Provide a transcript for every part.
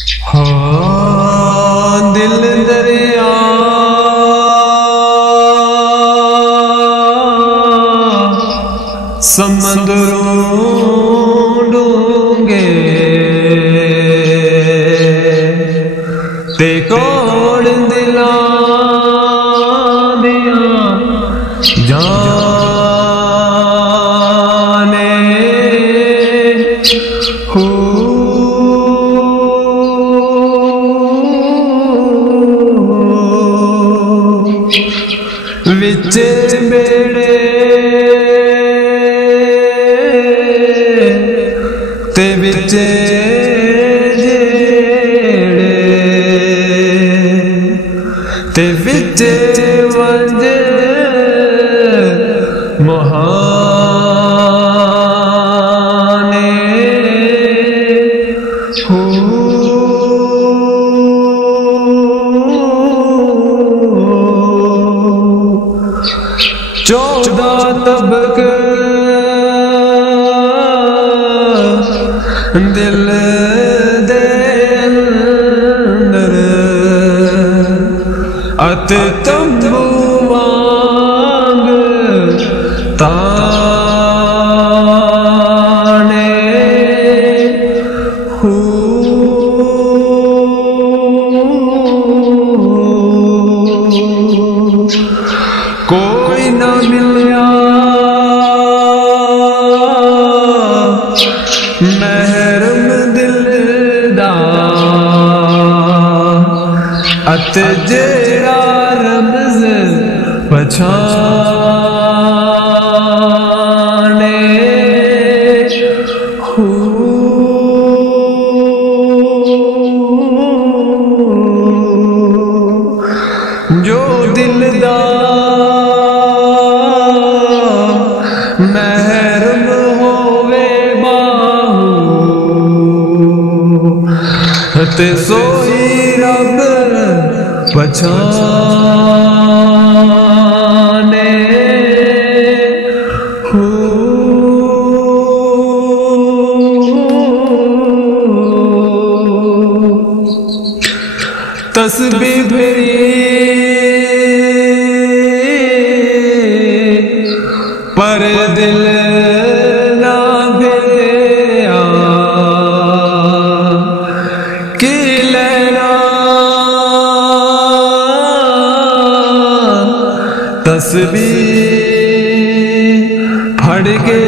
हाँ दिल दरिया समंदरों डूंगे ते कौन दिला दिया जाने हो विच बेड़े ते विच जेड़े ते विच वंज महाने हो चौदह तबक दिल दे अंदर अत तंबू वांग ताने हो कोई न मिलिया महरम दिलदार अत जेड़ा रमज़ पछाने हो जो दिलदार महरम होवे बाहू ते सोई रब पछाने हो तस्बीह फेरी पर दिल ना भेया कि लेना तस्बीह फड़ के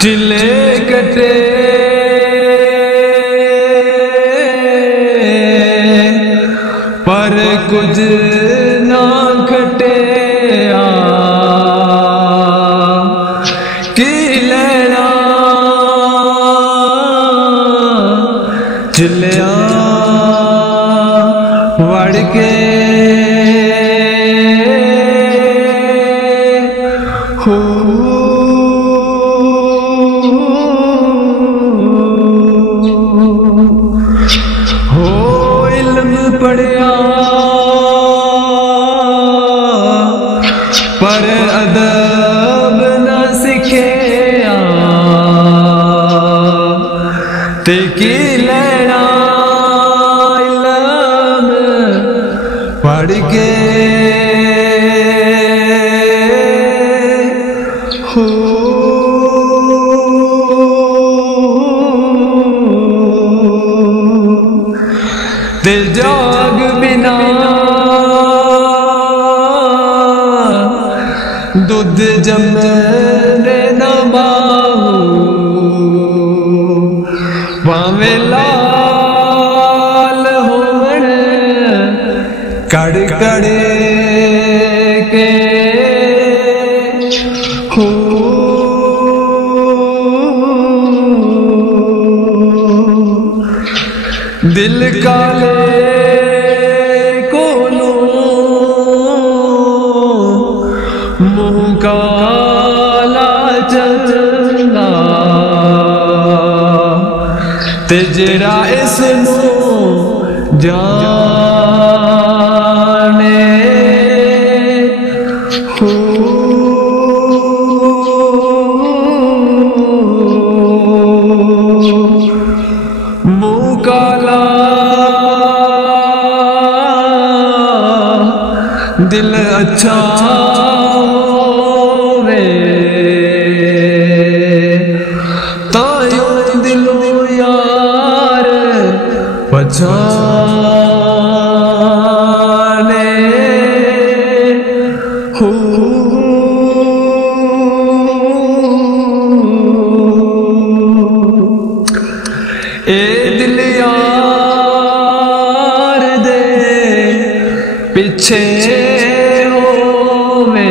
चिले कटे पर कुछ ना खटिया कि लेना चिलिया वड़ के हो पढ़िया पर अदब न सिखिया ते की लेना इल्म पढ़ के हो ते जाग बिना दूध जमने न बाहू भावे लाल होवन कड़ कड़ के हो दिल काले कोलो मुँह काला चंदा ते जरा इसनू जाने दिल अच्छा होवे तायो दिलो यार पहचाने हो। ए दिल यार दे पीछे होवे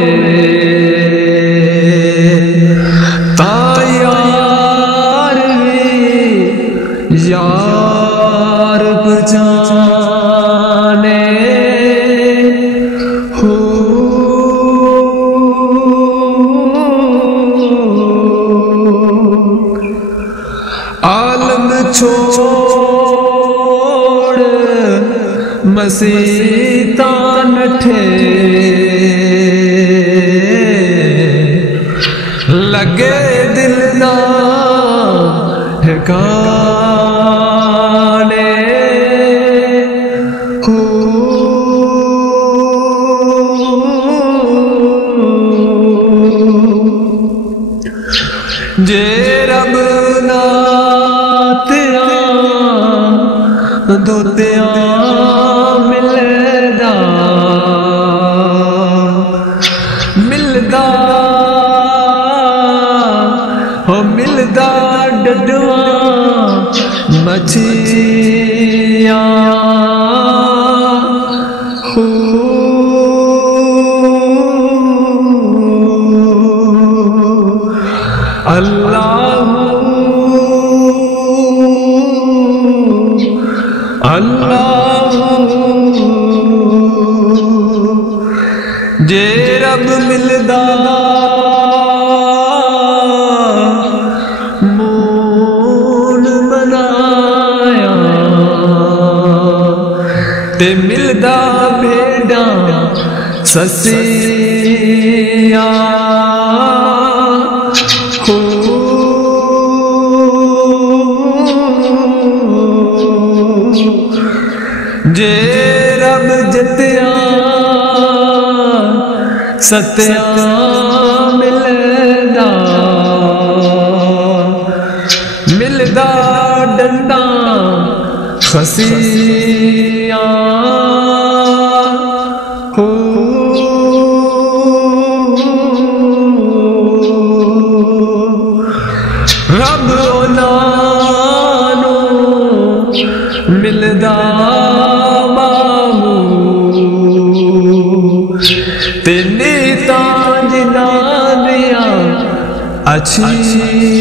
ता यार भी यार पहचाने हो। आलम छोड़ मसीता नठे लगे दिल ना ठिकाने हो। जे रब ना दोतिया मिलदा मिलदा हो मिलदा डडुआ मछिया हो। अल्लाह अल्लाह जे रब मिलदा मून मनाया ते मिलदा भेड़ा ससिया हो। जे रब जतिया सत्या मिलदा मिलदा डंडा खसिया हो। रब नानू मिलदा तेने ताजना दिया अच्छिया।